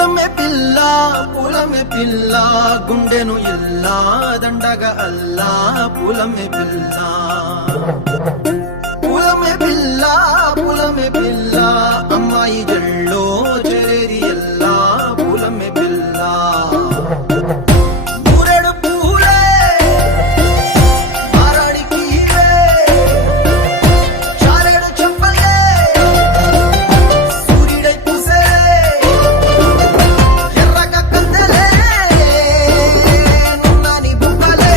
పూలమే పిల్ల గుండెను ఇల్లా దండగా అల్లా పూలమే పిల్ల అమ్మాయి జల్లో చెరేది ఎల్లా పూలమే పిల్ల ఊరెడు పూలే మారాడికి చారెడు చెప్పలే సూర్యుడై పూసే ఎర్రగా కందలే నున్నాని బుక్కలే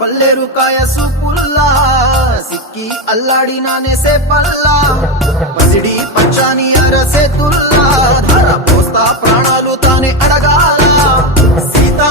పల్లేరు కాయ సూపుల్లా సిక్కి అల్లాడి నానేసే పల్లా పసిడి పచ్చాని అరసే తుల్లా ధర పోస్తా ప్రాణాలు తానే అడగాల సీతా